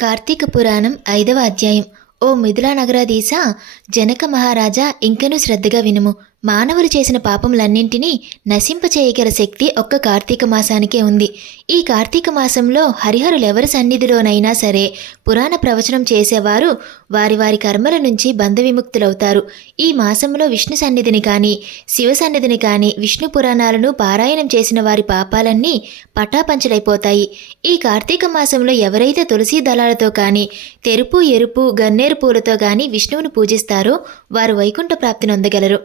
కార్తీక పురాణం ఐదవ అధ్యాయం. ఓ మిథులా నగరాధీశ జనక మహారాజా ఇంకనూ శ్రద్ధగా వినుము. మానవులు చేసిన పాపములన్నింటినీ నశింపచేయగల శక్తి ఒక్క కార్తీక మాసానికే ఉంది. ఈ కార్తీక మాసంలో హరిహరులెవరి సన్నిధిలోనైనా సరే పురాణ ప్రవచనం చేసేవారు వారి వారి కర్మల నుంచి బంధ విముక్తులవుతారు ఈ మాసంలో విష్ణు సన్నిధిని కానీ శివ సన్నిధిని కానీ విష్ణు పురాణాలను పారాయణం చేసిన వారి పాపాలన్నీ పటాపంచలైపోతాయి. ఈ కార్తీక మాసంలో ఎవరైతే తులసి దళాలతో కానీ తెరుపు ఎరుపు గన్నేరు పూలతో కానీ విష్ణువును పూజిస్తారో వారు వైకుంఠ ప్రాప్తిని పొందగలరు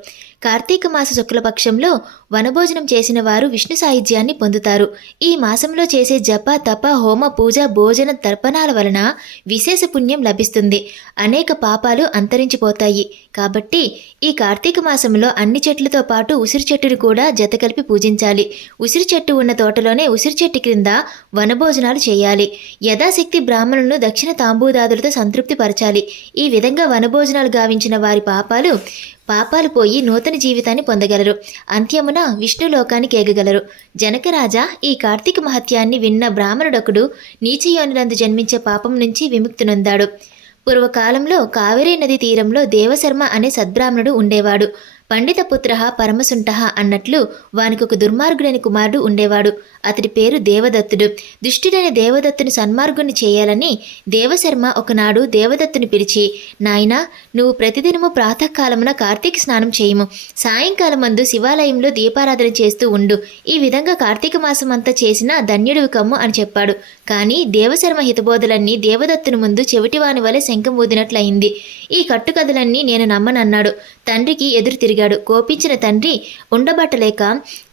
కార్తీక మాస శుక్లపక్షంలో వనభోజనం చేసిన వారు విష్ణు సాహిత్యాన్ని పొందుతారు. ఈ మాసంలో చేసే జప తప హోమ పూజ భోజన తర్పణాల వలన విశేష పుణ్యం లభిస్తుంది. అనేక పాపాలు అంతరించిపోతాయి. కాబట్టి ఈ కార్తీక మాసంలో అన్ని చెట్లతో పాటు ఉసిరి చెట్టును కూడా జత కలిపి పూజించాలి. ఉసిరి చెట్టు ఉన్న తోటలోనే ఉసిరి చెట్టు క్రింద వనభోజనాలు చేయాలి. యథాశక్తి బ్రాహ్మణులను దక్షిణ తాంబూదాదులతో సంతృప్తి పరచాలి ఈ విధంగా వనభోజనాలు గావించిన వారి పాపాలు పాపాలు పోయి నూతన జీవితాన్ని పొందగలరు. అంత్యమున విష్ణు లోకానికి ఎగగలరు జనకరాజా ఈ కార్తీక మహత్యాన్ని విన్న బ్రాహ్మణుడొకడు నీచయోనులందు జన్మించే పాపం నుంచి విముక్తినొందాడు పూర్వకాలంలో కావేరీ నది తీరంలో దేవశర్మ అనే సద్బ్రాహ్మణుడు ఉండేవాడు. పండితపుత్ర పరమసుంట అన్నట్లు వానికి ఒక దుర్మార్గుడైన కుమారుడు ఉండేవాడు. అతడి పేరు దేవదత్తుడు. దుష్టుడైన దేవదత్తుని సన్మార్గుని చేయాలని దేవశర్మ ఒకనాడు దేవదత్తుని పిలిచి నాయనా నువ్వు ప్రతిదినము ప్రాతకాలమున కార్తీక స్నానం చేయము. సాయంకాలం మందు శివాలయంలో దీపారాధన చేస్తూ ఉండు. ఈ విధంగా కార్తీక మాసం అంతా చేసిన ధన్యుడివి కమ్ము అని చెప్పాడు. కానీ దేవశర్మ హితబోధలన్నీ దేవదత్తుని ముందు చెవిటివాని వలె శంఖం ఊదినట్లయింది. ఈ కట్టుకథలన్నీ నేను నమ్మనన్నాడు. తండ్రికి ఎదురు తిరిగాడు. కోపించిన తండ్రి ఉండబట్టలేక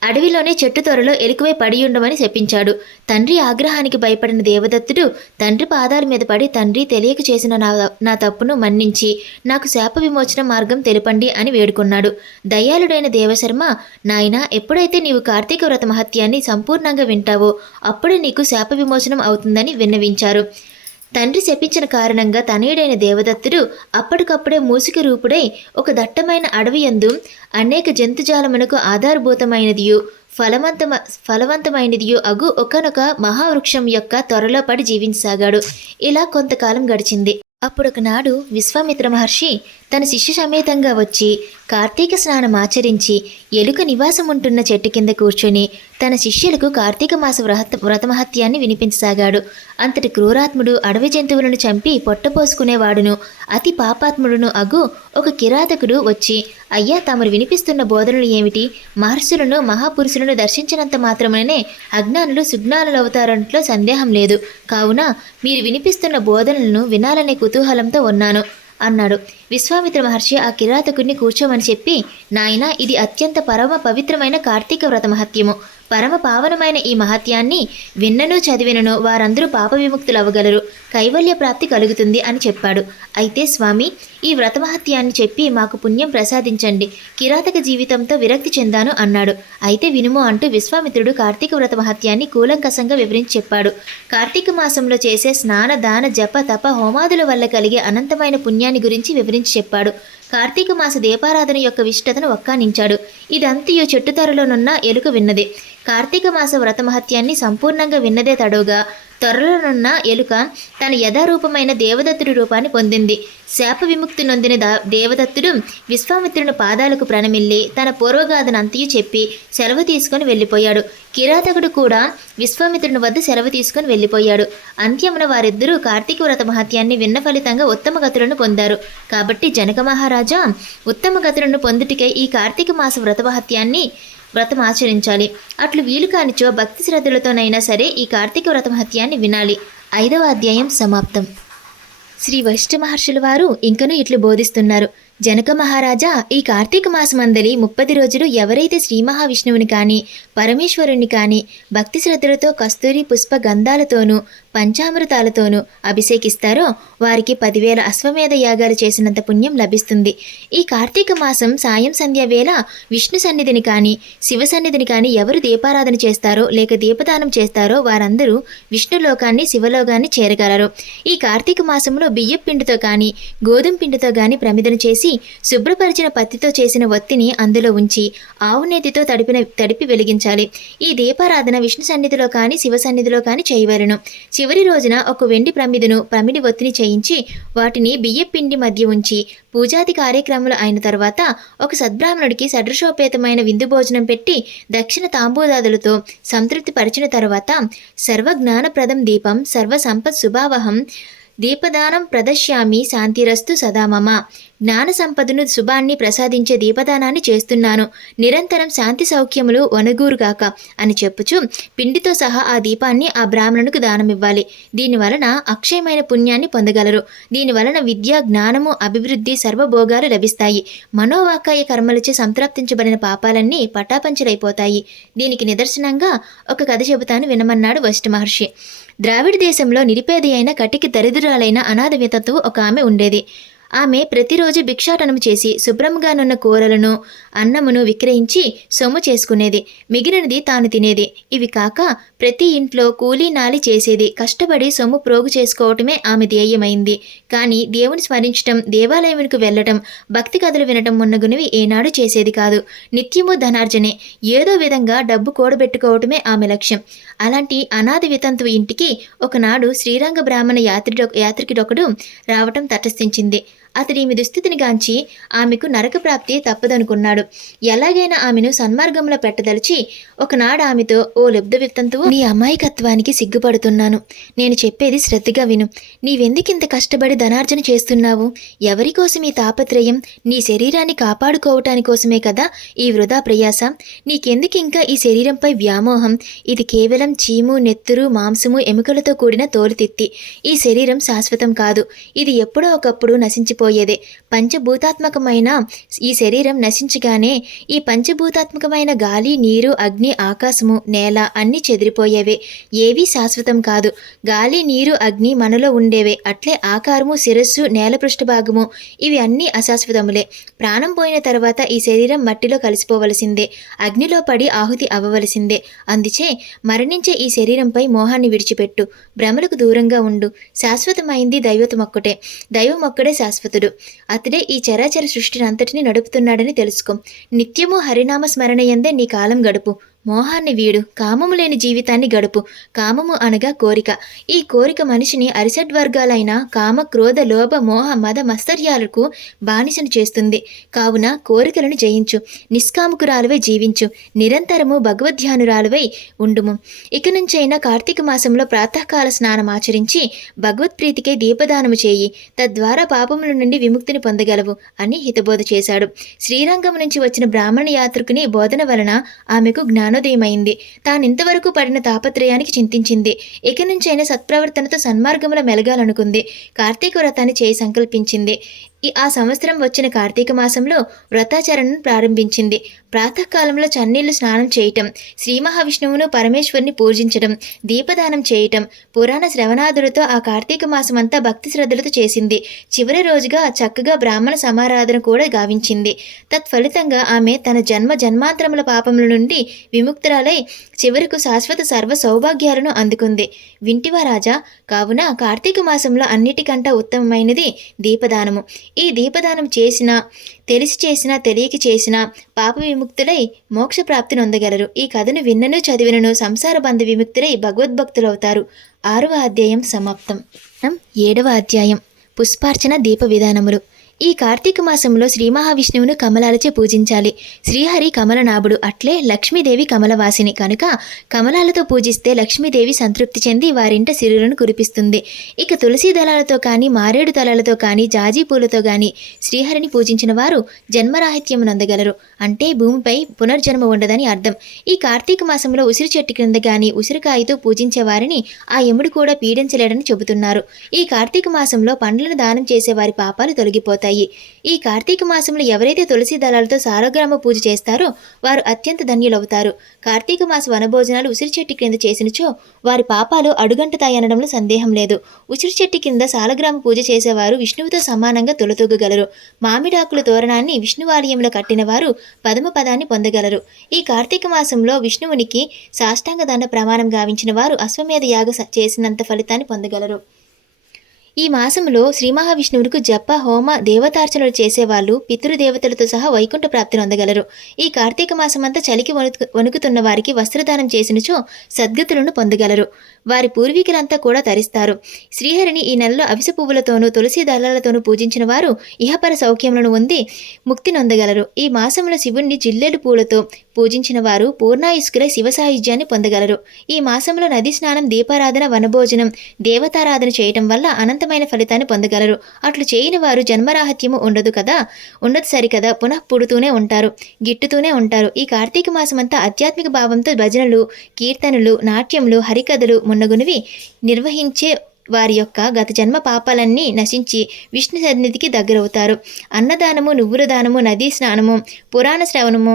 అడవిలోనే చెట్టు త్వరలో ఎలుకవై పడి ఉండమని శపించాడు. తండ్రి ఆగ్రహానికి భయపడిన దేవదత్తుడు తండ్రి పాదాల మీద పడి తండ్రి తెలియక చేసిన నా నా తప్పును మన్నించి నాకు శాప విమోచన మార్గం తెలుపండి అని వేడుకున్నాడు. దయాళుడైన దేవశర్మ నాయన ఎప్పుడైతే నీవు కార్తీక వ్రత మహత్యాన్ని సంపూర్ణంగా వింటావో అప్పుడే నీకు శాప విమోచనం అవుతుందని విన్నవించారు. తండ్రి శపించిన కారణంగా తనయుడైన దేవదత్తుడు అప్పటికప్పుడే మూసిక రూపుడై ఒక దట్టమైన అడవి యందు అనేక జంతుజాలమునకు ఆధారభూతమైనదియు ఫలవంతమ ఫలవంతమైనదియు అగు ఒకనొక మహావృక్షం యొక్క త్వరలో పడి జీవించసాగాడు. ఇలా కొంతకాలం గడిచింది. అప్పుడొకనాడు విశ్వామిత్ర మహర్షి తన శిష్య సమేతంగా వచ్చి కార్తీక స్నానం ఆచరించి ఎలుక నివాసం ఉంటున్న చెట్టు కింద కూర్చొని తన శిష్యులకు కార్తీక మాస వ్రత వ్రతమహత్యాన్ని వినిపించసాగాడు. అంతటి క్రూరాత్ముడు అడవి జంతువులను చంపి పొట్టపోసుకునేవాడును అతి పాపాత్ముడును అగు ఒక కిరాతకుడు వచ్చి అయ్యా తమరు వినిపిస్తున్న బోధనలు ఏమిటి? మహర్షులను మహాపురుషులను దర్శించినంత మాత్రమేనే అజ్ఞానులు సుజ్ఞానులు అవుతారంటలో సందేహం లేదు. కావున మీరు వినిపిస్తున్న బోధనలను వినాలనే కుతూహలంతో ఉన్నాను. అన్నాడు. విశ్వామిత్ర మహర్షి ఆ కిరాతకుడిని కూర్చోమని చెప్పి నాయన ఇది అత్యంత పరమ పవిత్రమైన కార్తీక వ్రత మహత్యము పరమ పావనమైన ఈ మహత్యాన్ని విన్నను చదివినను వారందరూ పాప విముక్తులు అవ్వగలరు. కైవల్య ప్రాప్తి కలుగుతుంది అని చెప్పాడు. అయితే స్వామి ఈ వ్రతమహత్యాన్ని చెప్పి మాకు పుణ్యం ప్రసాదించండి. కిరాతక జీవితంతో విరక్తి చెందాను అన్నాడు. అయితే వినుము అంటూ విశ్వామిత్రుడు కార్తీక వ్రత మహత్యాన్ని కూలంకసంగా వివరించి చెప్పాడు. కార్తీక మాసంలో చేసే స్నాన దాన జప తప హోమాదుల వల్ల కలిగే అనంతమైన పుణ్యాన్ని గురించి వివరించి చెప్పాడు. కార్తీక మాస దీపారాధన యొక్క విశిష్టతను ఒక్కానించాడు ఇదంతయు చెట్టుతరలోనున్న ఎలుక విన్నది. కార్తీక మాస వ్రత మహత్యాన్ని సంపూర్ణంగా విన్నదే తడవుగా. త్వరలోనున్న ఎలుక తన యథారూపమైన దేవదత్తుడి రూపాన్ని పొందింది. శాప విముక్తి నొందిన దా దేవదత్తుడు విశ్వామిత్రుని పాదాలకు ప్రణమిల్లి తన పూర్వగాథనంతయు చెప్పి సెలవు తీసుకొని వెళ్ళిపోయాడు. కిరాతకుడు కూడా విశ్వామిత్రుని వద్ద సెలవు తీసుకొని వెళ్ళిపోయాడు. అంత్యమున వారిద్దరూ కార్తీక వ్రత మహత్యాన్ని విన్న ఫలితంగా ఉత్తమ గతులను పొందారు. కాబట్టి జనక మహారాజా ఉత్తమ గతులను పొందుటికై ఈ కార్తీక మాస వ్రత మహత్యాన్ని వ్రతం ఆచరించాలి. అట్లు వీలు కానిచో భక్తి శ్రద్ధలతోనైనా సరే ఈ కార్తీక వ్రత మహత్యాన్ని వినాలి. ఐదవ అధ్యాయం సమాప్తం. శ్రీ వశిష్ఠ మహర్షుల వారు ఇంకనూ ఇట్లు బోధిస్తున్నారు. జనక మహారాజా ఈ కార్తీక మాసమందలి ముప్పది రోజులు ఎవరైతే శ్రీ మహావిష్ణువుని కానీ పరమేశ్వరుణ్ణి కానీ భక్తి శ్రద్ధలతో కస్తూరి పుష్ప గంధాలతోనూ పంచామృతాలతోనూ అభిషేకిస్తారో వారికి పదివేల అశ్వమేధ యాగాలు చేసినంత పుణ్యం లభిస్తుంది. ఈ కార్తీక మాసం సాయం సంధ్య వేళ విష్ణు సన్నిధిని కానీ శివ సన్నిధిని కానీ ఎవరు దీపారాధన చేస్తారో లేక దీపదానం చేస్తారో వారందరూ విష్ణులోకాన్ని శివలోకాన్ని చేరగలరు. ఈ కార్తీక మాసంలో బియ్యం పిండితో కానీ గోధుమ పిండితో కానీ ప్రమిదను చేసి శుభ్రపరిచిన పత్తితో చేసిన ఒత్తిని అందులో ఉంచి ఆవు నేతితో తడిపిన తడిపి వెలిగించాలి. ఈ దీపారాధన విష్ణు సన్నిధిలో కానీ శివ సన్నిధిలో కానీ చేయవలను. చివరి రోజున ఒక వెండి ప్రమిదను ప్రమిడి ఒత్తిని చేయించి వాటిని బియ్యపిండి మధ్య ఉంచి పూజాది కార్యక్రమాలు అయిన తర్వాత ఒక సద్బ్రాహ్మణుడికి సదృశోపేతమైన విందు భోజనం పెట్టి దక్షిణ తాంబూదాదులతో సంతృప్తి పరిచిన తర్వాత సర్వజ్ఞానప్రదం దీపం సర్వ సంపత్ శుభావహం దీపదానం ప్రదశ్యామి శాంతిరస్తు సదా మమ. జ్ఞాన సంపదను శుభాన్ని ప్రసాదించే దీపదానాన్ని చేస్తున్నాను. నిరంతరం శాంతి సౌఖ్యములు వనగూరుగాక అని చెప్పుచు పిండితో సహా ఆ దీపాన్ని ఆ బ్రాహ్మణునికి దానమివ్వాలి. దీని వలన అక్షయమైన పుణ్యాన్ని పొందగలరు. దీని వలన విద్య జ్ఞానము అభివృద్ధి సర్వభోగాలు లభిస్తాయి. మనోవాకాయ కర్మలచే సంతృప్తించబడిన పాపాలన్నీ పటాపంచలైపోతాయి. దీనికి నిదర్శనంగా ఒక కథ చెబుతాను వినమన్నాడు వశిష్ఠ మహర్షి. ద్రావిడ దేశంలో నిరుపేద అయిన కటికి దరిద్రురాలైన అనాథ ఒక ఆమె ఉండేది. ఆమె ప్రతిరోజు భిక్షాటనం చేసి శుభ్రంగానున్న కూరలను అన్నమును విక్రయించి సొమ్ము చేసుకునేది. మిగిలినది తాను తినేది. ఇవి కాక ప్రతి ఇంట్లో కూలీ నాలి చేసేది. కష్టపడి సొమ్ము ప్రోగు చేసుకోవటమే ఆమె ధ్యేయమైంది. కానీ దేవుని స్మరించటం దేవాలయమునికి వెళ్ళటం భక్తి కథలు వినటం మున్నగునివి ఏనాడు చేసేది కాదు. నిత్యము ధనార్జనే. ఏదో విధంగా డబ్బు కూడబెట్టుకోవటమే ఆమె లక్ష్యం. అలాంటి అనాథ వితంతువు ఇంటికి ఒకనాడు శ్రీరంగ బ్రాహ్మణ యాత్రి యాత్రికుడొకడు రావటం తటస్థించింది. అతడి ఈమె దుస్థితిని గాంచి ఆమెకు నరక ప్రాప్తి తప్పదనుకున్నాడు. ఎలాగైనా ఆమెను సన్మార్గంలో పెట్టదలిచి ఒకనాడు ఆమెతో ఓ లబ్ధ విత్తంతువు నీ అమాయకత్వానికి సిగ్గుపడుతున్నాను. నేను చెప్పేది శ్రద్ధగా విను. నీవెందుకింత కష్టపడి ధనార్జన చేస్తున్నావు? ఎవరికోసం ఈ తాపత్రయం? నీ శరీరాన్ని కాపాడుకోవటాని కోసమే కదా ఈ వృధా ప్రయాస? నీకెందుకు ఇంకా ఈ శరీరంపై వ్యామోహం? ఇది కేవలం చీము నెత్తురు మాంసము ఎముకలతో కూడిన తోలుతిత్తి. ఈ శరీరం శాశ్వతం కాదు. ఇది ఎప్పుడో ఒకప్పుడు నశించిపోయేదే పంచభూతాత్మకమైన ఈ శరీరం నశించగానే ఈ పంచభూతాత్మకమైన గాలి నీరు అగ్ని ఆకాశము నేల అన్నీ చెదిరిపోయేవే. ఏవీ శాశ్వతం కాదు. గాలి నీరు అగ్ని మనలో ఉండేవే. అట్లే ఆకారము శిరస్సు నేల పృష్ఠభాగము ఇవి అన్నీ అశాశ్వతములే. ప్రాణం పోయిన తర్వాత ఈ శరీరం మట్టిలో కలిసిపోవలసిందే. అగ్నిలో పడి ఆహుతి అవ్వవలసిందే. అందుచే మరణించే ఈ శరీరంపై మోహాన్ని విడిచిపెట్టు. భ్రమలకు దూరంగా ఉండు. శాశ్వతమైంది దైవతమొక్కటే. దైవమొక్కడే శాశ్వతుడు అతడే ఈ చరాచర సృష్టిని అంతటిని నడుపుతున్నాడని తెలుసుకో. నిత్యము హరినామ స్మరణయందే నీ కాలం గడుపు. మోహాన్ని వీడు. కామము లేని జీవితాన్ని గడుపు. కామము అనగా కోరిక. ఈ కోరిక మనిషిని అరిసట్ వర్గాలైన కామ క్రోధ లోభ మోహ మద మత్సర్యాలకు బానిసను చేస్తుంది. కావున కోరికలను జయించు. నిష్కాముకురాలువై జీవించు. నిరంతరము భగవద్ధ్యానురాలువై ఉండుము. ఇక నుంచైనా కార్తీక మాసంలో ప్రాతకాల స్నానం ఆచరించి భగవత్ప్రీతికే దీపదానము చేయి. తద్వారా పాపముల నుండి విముక్తిని పొందగలవు అని హితబోధ చేశాడు. శ్రీరంగం నుంచి వచ్చిన బ్రాహ్మణ యాత్రికుని బోధన వలన ఆమెకు జ్ఞానం ప్రాణోదయమైంది. తానింతవరకు పడిన తాపత్రయానికి చింతించింది. ఇక నుంచైనా సత్ప్రవర్తనతో సన్మార్గంలో మెలగాలనుకుంది. కార్తీక వ్రతాన్ని చేయి సంకల్పించింది. ఆ సంవత్సరం వచ్చిన కార్తీక మాసంలో వ్రతాచరణను ప్రారంభించింది. ప్రాతకాలంలో చన్నీళ్ళు స్నానం చేయటం శ్రీ మహావిష్ణువును పరమేశ్వరిని పూజించడం దీపదానం చేయటం పురాణ శ్రవణాదులతో ఆ కార్తీక మాసమంతా భక్తి శ్రద్ధలతో చేసింది. చివరి రోజుగా చక్కగా బ్రాహ్మణ సమారాధన కూడా గావించింది. తత్ఫలితంగా ఆమె తన జన్మ జన్మాంతరముల పాపముల నుండి విముక్తురాలై చివరకు శాశ్వత సర్వ సౌభాగ్యాలను అందుకుంది. వింటివా రాజా కావున కార్తీక మాసంలో అన్నిటికంటే ఉత్తమమైనది దీపదానము. ఈ దీపదానం చేసినా తెలిసి చేసినా తెలియక చేసినా పాప విముక్తులై మోక్షప్రాప్తి నొందగలరు. ఈ కథను విన్నను చదివినను సంసార బంధ విముక్తులై భగవద్భక్తులవుతారు. ఆరవ అధ్యాయం సమాప్తం. ఏడవ అధ్యాయం. పుష్పార్చన దీప విధానములు. ఈ కార్తీక మాసంలో శ్రీ మహావిష్ణువును కమలాలచే పూజించాలి. శ్రీహరి కమలనాభుడు అట్లే లక్ష్మీదేవి కమలవాసిని కనుక కమలాలతో పూజిస్తే లక్ష్మీదేవి సంతృప్తి చెంది వారింట సిరులను కురిపిస్తుంది. ఇక తులసి దళాలతో కానీ మారేడు దళాలతో కానీ జాజీ పూలతో కానీ శ్రీహరిని పూజించిన వారు జన్మరాహిత్యం నందగలరు అంటే భూమిపై పునర్జన్మ ఉండదని అర్థం. ఈ కార్తీక మాసంలో ఉసిరి చెట్టు క్రింద కానీ ఉసిరికాయతో పూజించే వారిని ఆ యముడు కూడా పీడించలేడని చెబుతున్నారు. ఈ కార్తీక మాసంలో పండ్లను దానం చేసే వారి పాపాలు తొలగిపోతాయి. ఈ కార్తీక మాసంలో ఎవరైతే తులసి దళాలతో సారగ్రామ పూజ చేస్తారో వారు అత్యంత ధన్యులవుతారు. కార్తీక మాస వనభోజనాలు ఉసిరి చెట్టు క్రింద చేసినచో వారి పాపాలు అడుగంటుతాయనడంలో సందేహం లేదు. ఉసిరి చెట్టు కింద సాలగ్రామ పూజ చేసేవారు విష్ణువుతో సమానంగా తొలతూగగలరు మామిడాకుల తోరణాన్ని విష్ణువాలయంలో కట్టిన వారు పదమ పదాన్ని పొందగలరు. ఈ కార్తీక మాసంలో విష్ణువునికి సాష్టాంగ దండ ప్రమాణం గావించిన వారు అశ్వమేధ యాగ చేసినంత ఫలితాన్ని పొందగలరు. ఈ మాసంలో శ్రీ మహావిష్ణువులకు జప హోమ దేవతార్చనలు చేసేవాళ్ళు పితృదేవతలతో సహా వైకుంఠ ప్రాప్తి పొందగలరు ఈ కార్తీక మాసమంతా చలికి వణుకు వణుకుతున్న వారికి వస్త్రదానం చేసినచో సద్గతులను పొందగలరు. వారి పూర్వీకులంతా కూడా తరిస్తారు. శ్రీహరిని ఈ నెలలో అవిస పువ్వులతోనూ తులసి దళాలతోనూ పూజించిన వారు ఇహపర సౌఖ్యములను పొంది ముక్తి నొందగలరు. ఈ మాసంలో శివుణ్ణి జిల్లేడు పూలతో పూజించిన వారు పూర్ణాయుష్కులై శివ సాయుధ్యాన్ని పొందగలరు. ఈ మాసంలో నది స్నానం దీపారాధన వనభోజనం దేవతారాధన చేయటం వల్ల అనంత అనంతమైన ఫలితాన్ని పొందగలరు. అట్లు చేయని వారు జన్మరాహత్యము ఉండదు కదా? ఉండదు సరికదా? పునః పుడుతూనే ఉంటారు. గిట్టుతూనే ఉంటారు. ఈ కార్తీక మాసమంతా ఆధ్యాత్మిక భావంతో భజనలు కీర్తనలు నాట్యములు హరికథలు మున్నగునివి నిర్వహించే వారి యొక్క గత జన్మ పాపాలన్నీ నశించి విష్ణు సన్నిధికి దగ్గరవుతారు. అన్నదానము నువ్వుల దానము నదీ స్నానము పురాణ శ్రవణము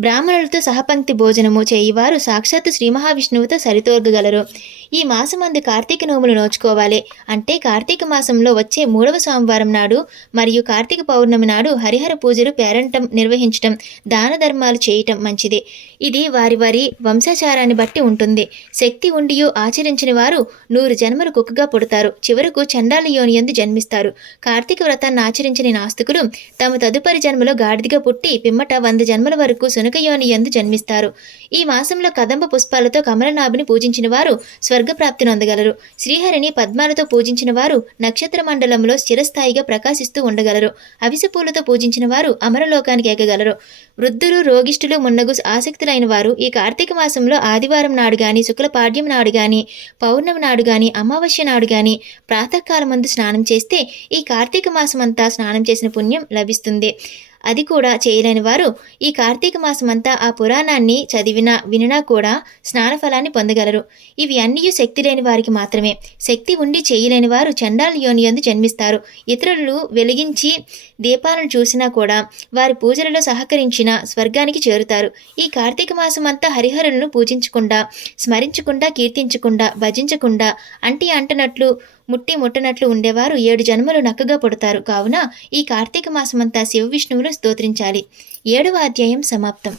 బ్రాహ్మణులతో సహపంక్తి భోజనము చేయివారు సాక్షాత్తు శ్రీ మహావిష్ణువుతో సరితూర్గగలరు. ఈ మాసమందు కార్తీక నోములు నోచుకోవాలి. అంటే కార్తీక మాసంలో వచ్చే మూడవ సోమవారం నాడు మరియు కార్తీక పౌర్ణమి నాడు హరిహర పూజలు పేరంటం నిర్వహించటం దాన ధర్మాలు చేయటం మంచిది. ఇది వారి వారి వంశాచారాన్ని బట్టి ఉంటుంది. శక్తి ఉండియు ఆచరించిన వారు నూరు జన్మలు కుక్కగా పుడతారు. చివరకు చండాల యోనియందు జన్మిస్తారు. కార్తీక వ్రతాన్ని ఆచరించిన నాస్తికులు తమ తదుపరి జన్మలో గాడిదిగా పుట్టి పిమ్మట వంద జన్మల వరకు సున యోని యందు జన్మిస్తారు. ఈ మాసంలో కదంబ పుష్పాలతో కమలనాభుని పూజించిన వారు స్వర్గప్రాప్తిని అందగలరు. శ్రీహరిని పద్మాలతో పూజించిన వారు నక్షత్ర మండలంలో స్థిరస్థాయిగా ప్రకాశిస్తూ ఉండగలరు. అవిసపూలతో పూజించిన వారు అమరలోకానికి ఎగగలరు. వృద్ధులు రోగిష్ఠులు మున్నగు ఆసక్తులైన వారు ఈ కార్తీక మాసంలో ఆదివారం నాడు గాని శుక్లపాడ్యం నాడు గాని పౌర్ణమి నాడు గాని అమావాస్య నాడు గాని ప్రాతకాలం ముందు స్నానం చేస్తే ఈ కార్తీక మాసమంతా స్నానం చేసిన పుణ్యం లభిస్తుంది. అది కూడా చేయలేని వారు ఈ కార్తీక మాసమంతా ఆ పురాణాన్ని చదివినా వినినా కూడా స్నాన ఫలాన్ని పొందగలరు. ఇవి అన్నీ శక్తి లేని వారికి మాత్రమే. శక్తి ఉండి చేయలేని వారు చండాల యోని జన్మిస్తారు. ఇతరులు వెలిగించి దీపాలను చూసినా కూడా వారి పూజలలో సహకరించిన స్వర్గానికి చేరుతారు. ఈ కార్తీక మాసమంతా హరిహరులను పూజించకుండా స్మరించకుండా కీర్తించకుండా భజించకుండా అంటి అంటనట్లు ముట్టి ముట్టనట్లు ఉండేవారు. ఏడు జన్మలు నక్కగా పుడతారు. కావున ఈ కార్తీక మాసమంతా శివ విష్ణువును స్తోత్రించాలి. ఏడవ అధ్యాయం సమాప్తం.